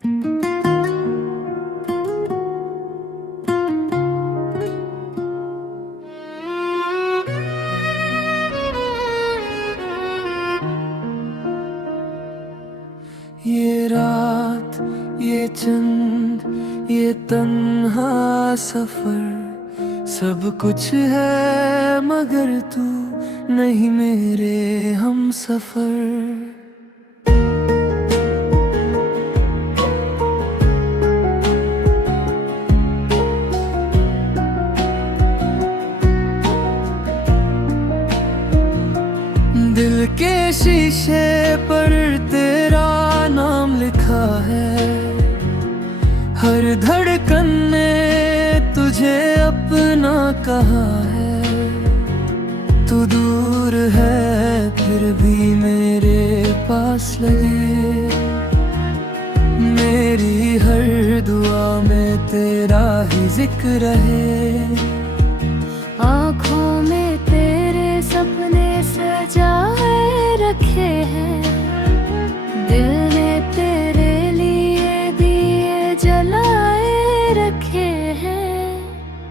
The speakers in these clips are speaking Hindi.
ये रात, ये चंद, ये तन्हा सफर, सब कुछ है मगर तू नहीं मेरे हम सफर। दिल के शीशे पर तेरा नाम लिखा है, हर धड़कन ने तुझे अपना कहा है। तू दूर है फिर भी मेरे पास लगे, मेरी हर दुआ में तेरा ही जिक्र है। आँखों में तेरे सपने सजाए रखे हैं, दिल ने तेरे लिए दिए जलाए रखे हैं।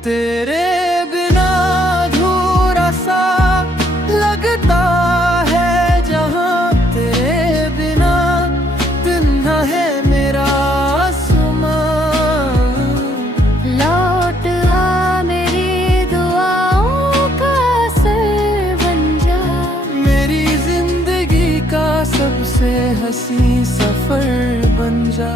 तेरे बिना अधूरा सा लगता है जहाँ, तेरे बिना दिन न है मेरा आसमां। लौट आ मेरी दुआओं का असर बन जा, मेरी जिंदगी का सबसे हंसी सफर बन जा।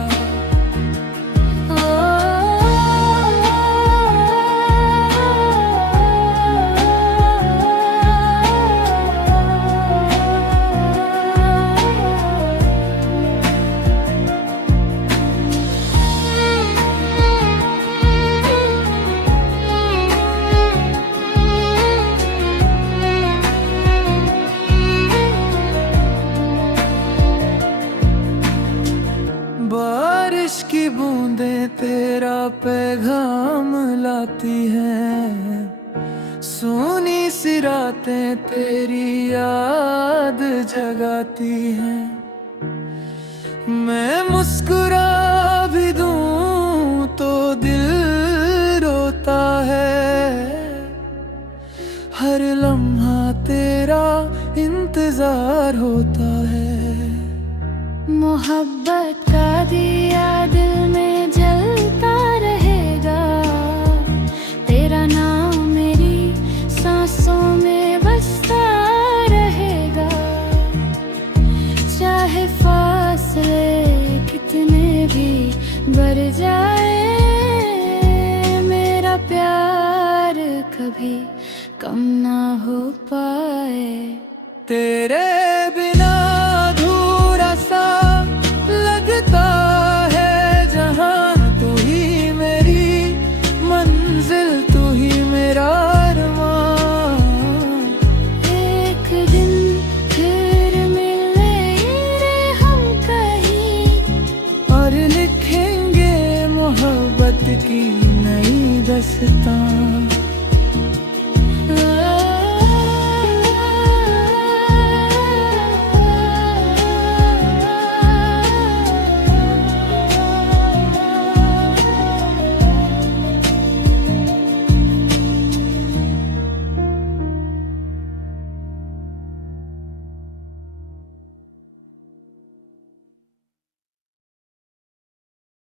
बारिश की बूंदें तेरा पैगाम लाती हैं, सोनी सी रातें तेरी याद जगाती हैं। मैं मुस्कुरा भी दूं तो दिल रोता है, हर लम्हा तेरा इंतजार होता है। मोहब्बत का दिया दिल में जलता रहेगा, तेरा नाम मेरी सांसों में बसता रहेगा। चाहे फासले कितने भी बढ़ जाए, मेरा प्यार कभी कम ना हो पाए। तेरे बिना अधूरा सा लगता है जहाँ, तू ही मेरी मंजिल, तू ही मेरा अरमान। एक दिन फिर मिलेंगे हम कहीं, और लिखेंगे मोहब्बत की नई दास्तां।